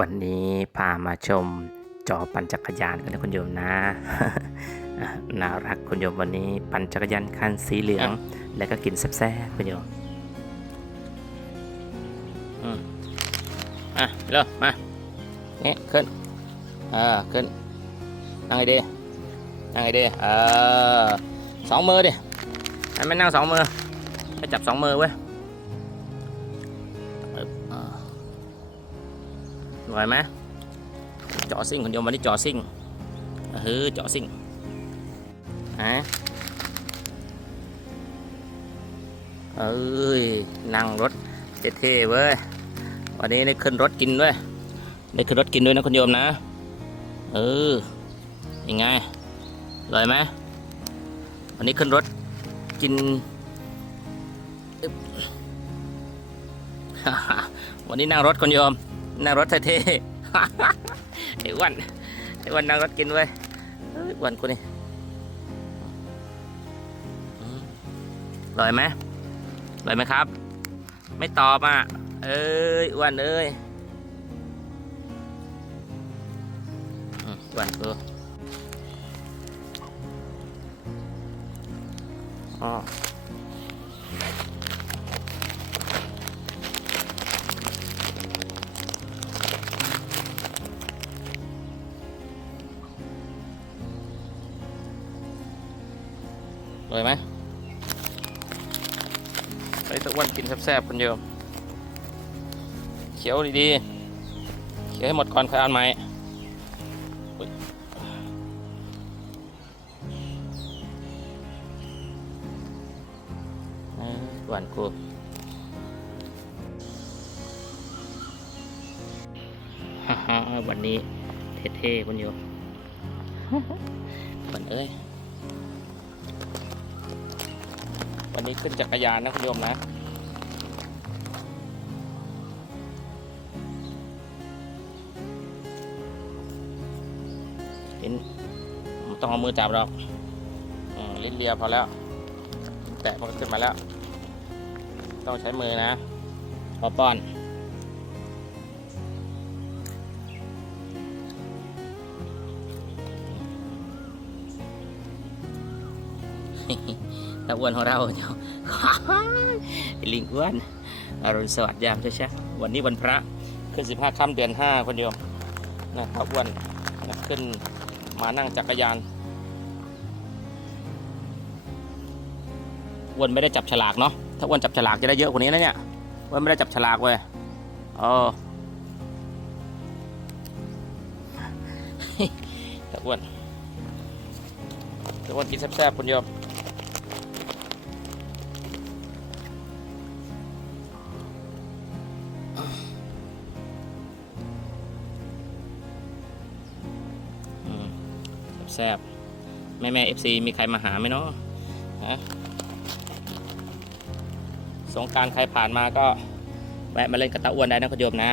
วันนี้พามาชมจอปั่นจักรยานกันนะคุณโยมนะอะน่ารักคุณโยมวันนี้ปั่นจักรยานคันสีเหลือง แล้วก็กินแซ่บๆคุณโยมอืมอะเร็วมาเนี่ยขึ้นอ่าขึ้นนั่งไอเดีนั่งไอเดีเออสองมือดิให้ไม่นั่งสองมือให้จับสองมือเว้ย ไหวไหมเจาะซิ่งคนเดียววันนี้เจาะซิ่งเฮ้ยเจาะซิ่งฮะเอ้ยนั่งรถเท่ๆเว้ยวันนี้ได้ขึ้นรถกินด้วยได้ขึ้นรถกินด้วยนะคุณโยมนะเออยังไงอร่อยไหมวันนี้ขึ้นรถกินวันนี้นั่งรถคุณโยม นั่งรถเท่ๆไอ้วันไอ้วันนั่งรถกินเว้ยเอ้ยวันกูนี่อืมอร่อยไหมอร่อยไหมครับ ไม่ตอบอะ เอ้ยวันเอ้ยวันกูอ๋อ อร่อยไหมไอ้ตะอ้วันกินแซ่บๆคนเดียวเคี้ยวดีๆเคี้ยวให้หมดก่อนค่อยเอ่านใหม่อุ๊ยเอ้ยหวานกูฮ่าฮ่าวันนี้เท่ๆคุณโยมวันเอ้ย วันนี้ขึ้นจักรยานนะคุณโยมนะ เห็นต้องเอามือจับหรอกอลิ้นเลียพอแล้ว แตะมันก็ขึ้นมาแล้ว ต้องใช้มือนะ พอป้อน ตาอ้วนของเราเจ้าไอ้ลิงอ้วนอรุณสวัสดิ์ยามเช้าๆวันนี้วันพระขึ้นสิบห้าค่ำเดือนห้าคนโยมนะตาอ้วนนะขึ้นมานั่งจักรยานอ้วนไม่ได้จับฉลากเนาะถ้าอ้วนจับฉลากจะได้เยอะกว่านี้นะเนี่ยอ้วนไม่ได้จับฉลากเว้ยเออตาอ้วนตาอ้วนกินแซ่บๆคนโยม แซบแม่แม่เอฟซีมีใครมาหาไหมเนาะสงการใครผ่านมาก็แวะมาเล่นกับตาอ้วนได้นะคุณโยมนะ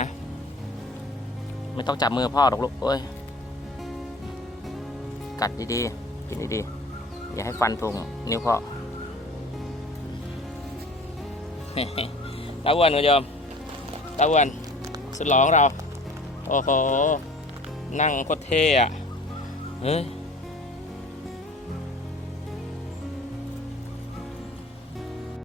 ไม่ต้องจับมือพ่อหรอกลูกโอ้ย กัดดีๆ กินดีๆ อย่าให้ฟันถุงนิ้วพ่อตาอ้วนคุณโยมตาอ้วนสุดหล่อของเรา โอ้โห นั่งโคตรเท่อะเฮ้ย